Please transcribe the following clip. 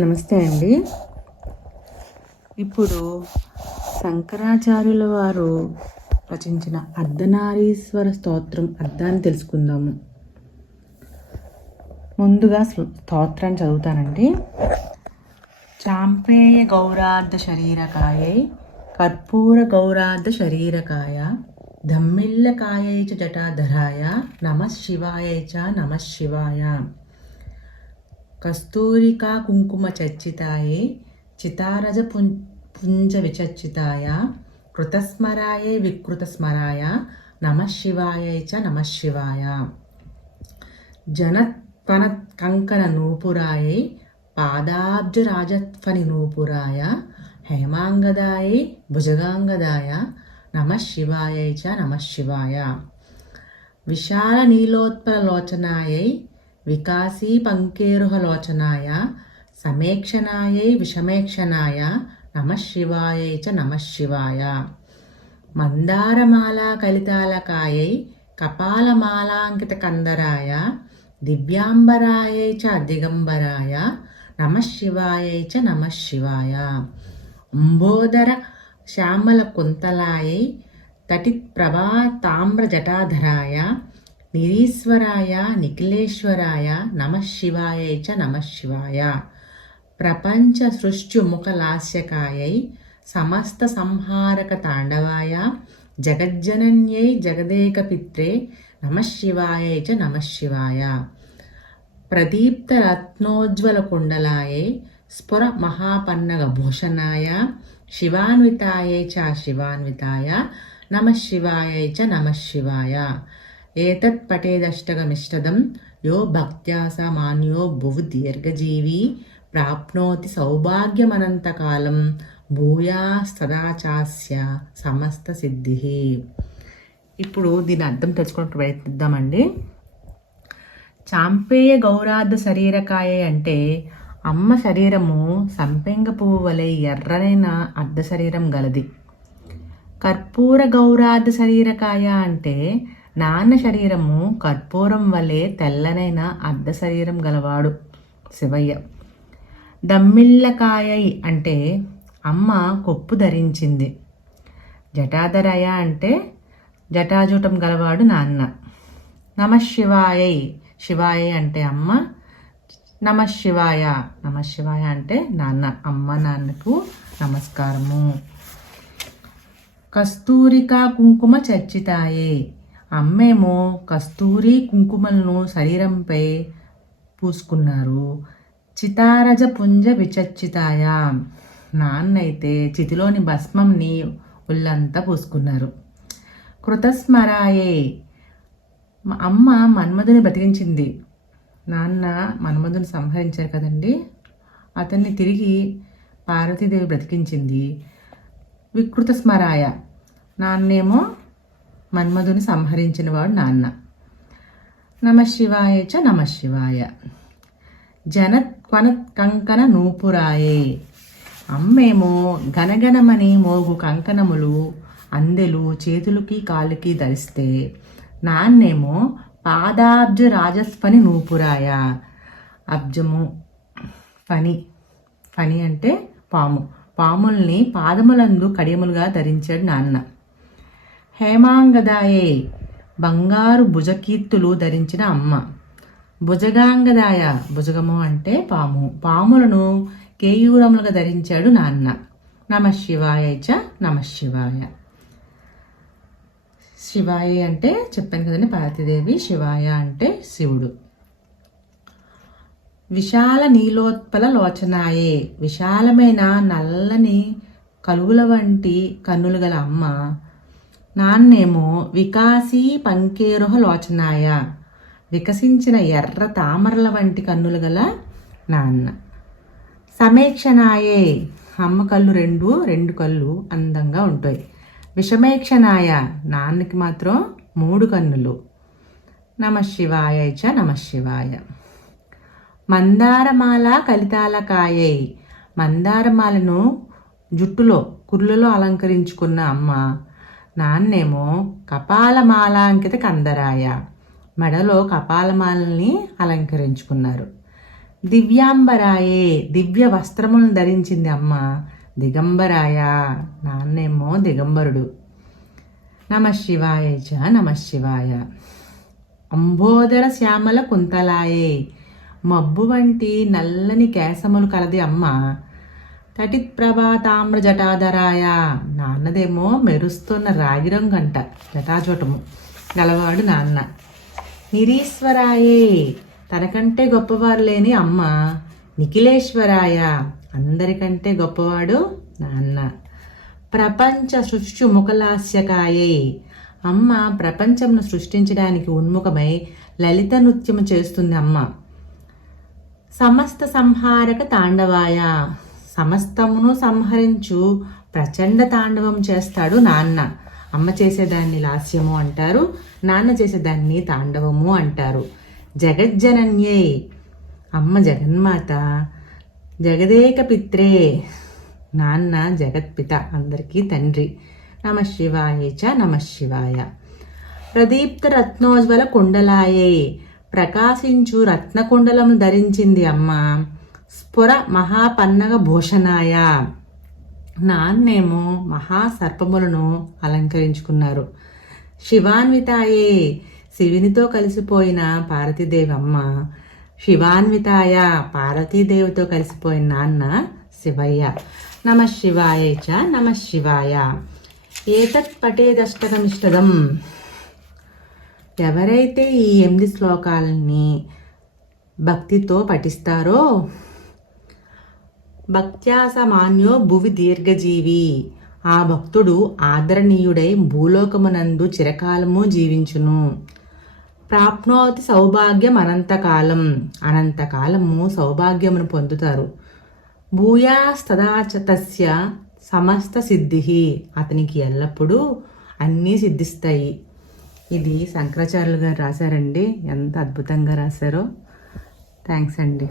నమస్తే అండి. ఇప్పుడు శంకరాచార్యుల వారు రచించిన అర్ధనారీశ్వర స్తోత్రం అర్థాన్ని తెలుసుకుందాము. ముందుగా స్తోత్రాన్ని చదువుతానండి. చాంపేయ గౌరార్ధ శరీరకాయై కర్పూర గౌరార్ధ శరీరకాయ ధమ్మిల్లకాయై చ జటాధరాయ నమః శివాయై చ నమః శివాయ. కస్తూరికా కుంకుమ చర్చితాయే చితారజ పుంజ విచర్చితాయ కృతస్మరాయే వికృతస్మరాయ నమః శివాయై చ నమః శివాయ. జనత్వన కంకణ నూపురాయై పాదాబ్జరాజత్వని నూపురాయ హేమాంగదాయై భుజగాంగదాయ నమః శివాయై చ నమః శివాయ. విశాల నీలోత్పలలోచనాయై వికాసీ పంకేరుహలోచనాయ సమేక్షణాయై విషమేక్షణాయ నమః శివాయై చ నమః శివాయ. మందారమాలా కలితాలకాయై కపాలమాలాంకిత కందరాయ దివ్యాంబరాయై చ దిగంబరాయ నమః శివాయై చ నమః శివాయ. అంబోదర శ్యామల కుంతలాయై తటిత్ ప్రభా తామ్ర జటాధరాయ నిరీశ్వరాయ నిఖిలేశ్వరాయ నమః శివాయై చ నమః శివాయ. ప్రపంచ సృష్ట్యుముఖలాస్యకాయై సమస్త సంహారక తాండవాయ జగజ్జనన్యై జగదేకపిత్రే నమః శివాయై చ నమః శివాయ. ప్రదీప్త రత్నోజ్వల కుండలాయై స్ఫుర మహాపన్నగ భూషణాయ శివాన్వితాయై చ శివాన్వితాయ నమః శివాయై చ నమః శివాయ. ఏతత్ పఠేదష్టకమిష్టదం యో భక్త్యా స మాన్యో భువి దీర్ఘజీవి ప్రాప్నోతి సౌభాగ్యమనంతకాలం భూయాస్తదాచాస్య సమస్త సిద్ధి. ఇప్పుడు దీని అర్థం తెలుసుకోవడానికి ప్రయత్నిద్దామండి. చాంపేయ గౌరార్ధ శరీరకాయ అంటే అమ్మ శరీరము సంపెంగ పువ్వు వలె ఎర్రనైన అర్ధ శరీరం గలది. కర్పూర గౌరార్ధ శరీరకాయ అంటే నాన్న శరీరము కర్పూరం వలె తెల్లనైన అర్ధ శరీరం గలవాడు శివయ్య. దమ్మిల్లకాయై అంటే అమ్మ కొప్పు ధరించింది. జటాధరాయ అంటే జటాజూటం గలవాడు నాన్న. నమః శివాయై శివాయ అంటే అమ్మ, నమః శివాయ నమః శివాయ అంటే నాన్న. అమ్మ నాన్నకు నమస్కారము. కస్తూరికా కుంకుమ చర్చితాయే అమ్మేమో కస్తూరి కుంకుమలను శరీరంపై పూసుకున్నారు. చితారజ పుంజ విచర్చితాయ నాన్నైతే చితిలోని భస్మంని ఒళ్ళంతా పూసుకున్నారు. కృతస్మరాయే అమ్మ మన్మధుని బ్రతికించింది. నాన్న మన్మధుని సంహరించారు కదండి, అతన్ని తిరిగి పార్వతీదేవి బ్రతికించింది. వికృత స్మరాయ నాన్నేమో మన్మధుని సంహరించిన వాడు నాన్న. నమః శివాయ చ నమః శివాయ. జనత్వన కంకణ నూపురాయే అమ్మేమో గనగనమని మోగు కంకణములు అందెలు చేతులకి కాళ్ళకి ధరిస్తే నాన్నేమో పాదాబ్జ రాజస్ఫని నూపురాయ అబ్జము ఫణి ఫణి అంటే పాము పాముల్ని పాదములందు కడియములుగా ధరించాడు నాన్న. హేమాంగదాయే బంగారు భుజకీర్తులు ధరించిన అమ్మ. భుజగాంగదాయ భుజగము అంటే పాము పాములను కేయూరములుగా ధరించాడు నాన్న. నమః శివాయ చ నమః శివాయ. శివాయ అంటే చెప్పాను కదండి పార్వతీదేవి, శివాయ అంటే శివుడు. విశాల నీలోత్పల లోచనాయే విశాలమైన నల్లని కలుగుల వంటి కన్నులు గల అమ్మ. నాన్నేమో వికాసీ పంకేరుహ లోచనాయ వికసించిన ఎర్ర తామరల వంటి కన్నులు గల నాన్న. సమేక్షణాయే అమ్మ కళ్ళు రెండు కళ్ళు అందంగా ఉంటాయి. విషమేక్షణాయ నాన్నకి మాత్రం 3 కన్నులు. నమః శివాయ చ నమః శివాయ. మందారమాల కలితాలకాయై మందారమాలను జుట్టులో కుర్లలో అలంకరించుకున్న అమ్మ. నాన్నేమో కపాలమాలాంకిత కందరాయ మెడలో కపాలమాలని అలంకరించుకున్నారు. దివ్యాంబరాయే దివ్య వస్త్రములను ధరించింది అమ్మ. దిగంబరాయ నాన్నేమో దిగంబరుడు. నమఃశివాయ చ నమఃశివాయ. అంబోదర శ్యామల కుంతలాయే మబ్బు వంటి నల్లని కేశములు కలది అమ్మ. తటిత్ ప్రభాతామ్ర జటాధరాయ నాన్నదేమో మెరుస్తున్న రాగిరంగంట జటాజోటము గలవాడు నాన్న. నిరీశ్వరాయే తనకంటే గొప్పవారు లేని అమ్మ. నిఖిలేశ్వరాయ అందరికంటే గొప్పవాడు నాన్న. ప్రపంచ సృష్టి ముఖలాస్యకాయే అమ్మ ప్రపంచంను సృష్టించడానికి ఉన్ముఖమై లలిత నృత్యము చేస్తుంది అమ్మ. సమస్త సంహారక తాండవాయ సమస్తమును సంహరించు ప్రచండ తాండవం చేస్తాడు నాన్న. అమ్మ చేసేదాన్ని లాస్యము అంటారు, నాన్న చేసేదాన్ని తాండవము అంటారు. జగజ్జనన్యే అమ్మ జగన్మాత. జగదేక పిత్రే నాన్న జగత్పిత అందరికీ తండ్రి. నమఃశివాయ చ నమఃశివాయ. ప్రదీప్త రత్నోజ్వల కుండలాయే ప్రకాశించు రత్నకుండలను ధరించింది అమ్మ. స్ఫుర మహాపన్నగ భూషణాయ నాన్నేమో మహాసర్పములను అలంకరించుకున్నారు. శివాన్వితాయే శివునితో కలిసిపోయిన పార్వతీదేవి అమ్మ. శివాన్వితాయ పార్వతీదేవితో కలిసిపోయిన నాన్న శివయ్య. నమఃశివాయ చ నమఃశివాయ. ఏతత్ పఠేదష్టకమిష్టదం ఎవరైతే ఈ 8 శ్లోకాలని భక్తితో పఠిస్తారో భక్త్యాసమాన్యో భువి దీర్ఘజీవి ఆ భక్తుడు ఆదరణీయుడై భూలోకమునందు చిరకాలము జీవించును. ప్రాప్నోతి సౌభాగ్యం అనంతకాలం అనంతకాలము సౌభాగ్యమును పొందుతారు. భూయాస్తదాచతస్య సమస్త సిద్ధి అతనికి ఎల్లప్పుడూ అన్నీ సిద్ధిస్తాయి. ఇది శంకరాచార్యులు గారు రాశారండి. ఎంత అద్భుతంగా రాశారో. థ్యాంక్స్ అండి.